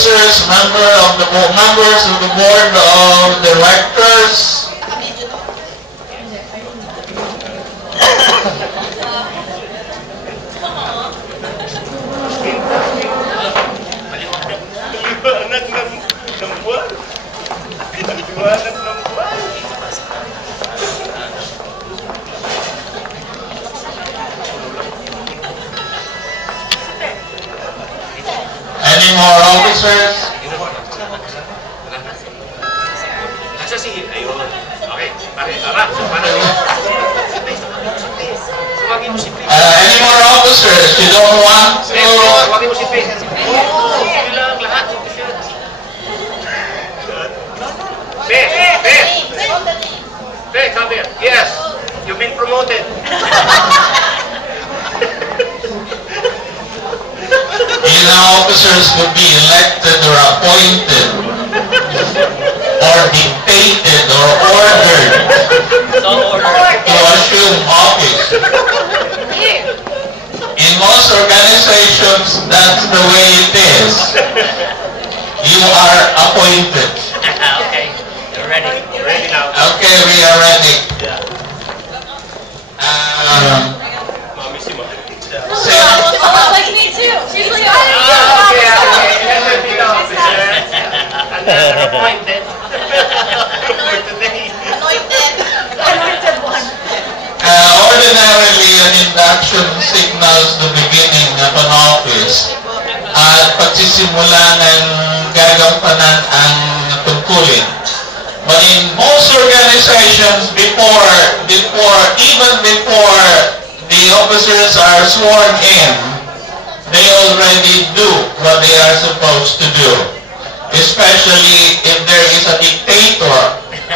officers, members of the board of directors, any more officers? Any more officers? You don't want to? Come here. Yes, you've been promoted. Officers could be elected or appointed or dictated or ordered to assume office. In most organizations, that's the way it is. You are appointed. Okay, you're ready. You're ready now. Okay, we are ready. Like me too. She's like, appointed. Anointed one. Ordinarily, an induction signals the beginning of an office at pagsisimula ng gagampanan ang tungkulin. But in most organizations, even before the officers are sworn in, they already do what they are supposed to do. Especially if there is a dictator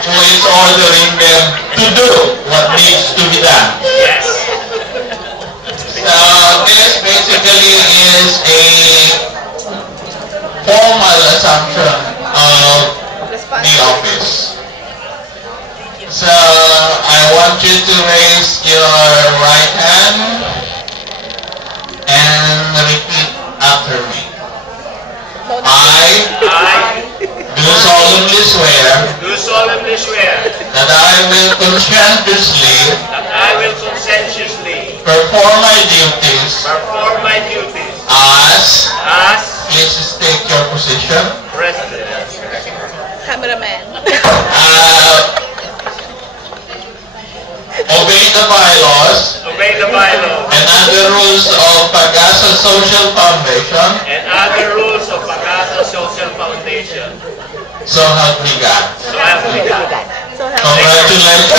who is ordering them to do what needs to be done. Yes. So this basically is a formal assumption of the office. So I want you to raise your right hand and repeat after me. I do solemnly swear that I will conscientiously perform my duties as please state your position. President. Cameraman. Obey the bylaws and other rules of Pag-asa Social Foundation. So help me God. So help me God. Congratulations.